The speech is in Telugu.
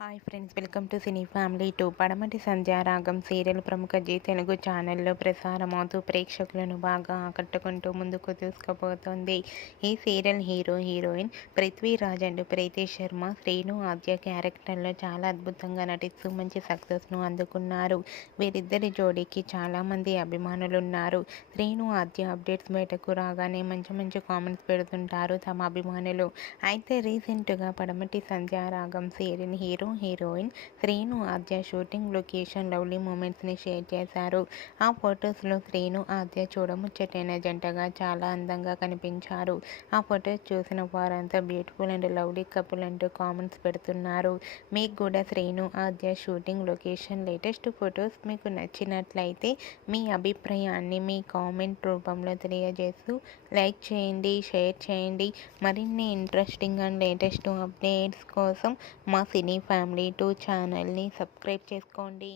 Hi friends, welcome to cine family two. పడమటి సంధ్యారాగం సీరియల్ ప్రముఖ జీ తెలుగు ఛానల్లో ప్రసారమవుతూ ప్రేక్షకులను బాగా ఆకట్టుకుంటూ ముందుకు దూసుకుపోతుంది. ఈ సీరియల్ హీరోయిన్ పృథ్వీరాజ్ అండ్ ప్రీతి శర్మ, శ్రీను ఆద్య క్యారెక్టర్లో చాలా అద్భుతంగా నటిస్తూ మంచి సక్సెస్ను అందుకున్నారు. వీరిద్దరి జోడీకి చాలామంది అభిమానులున్నారు. శ్రీను ఆద్య అప్డేట్స్ బయటకు రాగానే మంచి కామెంట్స్ పెడుతుంటారు తమ అభిమానులు. అయితే రీసెంట్గా పడమటి సంధ్యారాగం సీరియల్ హీరోయిన్ శ్రీను ఆద్య షూటింగ్ లొకేషన్ లవ్లీ మూమెంట్స్ని షేర్ చేశారు. ఆ ఫొటోస్లో శ్రీను ఆద్య చూడముచ్చటైన జంటగా చాలా అందంగా కనిపించారు. ఆ ఫొటోస్ చూసిన వారంతా బ్యూటిఫుల్ అండ్ లవ్లీ కపుల్ అంటూ కామెంట్స్ పెడుతున్నారు. మీకు కూడా శ్రీను ఆద్య షూటింగ్ లొకేషన్ లేటెస్ట్ ఫొటోస్ మీకు నచ్చినట్లయితే మీ అభిప్రాయాన్ని మీ కామెంట్ రూపంలో తెలియజేస్తూ లైక్ చేయండి, షేర్ చేయండి. మరిన్ని ఇంట్రెస్టింగ్ అండ్ లేటెస్ట్ అప్డేట్స్ కోసం మా సినీ ఫ్యామిలీ టూ ఛానల్ని సబ్స్క్రైబ్ చేసుకోండి.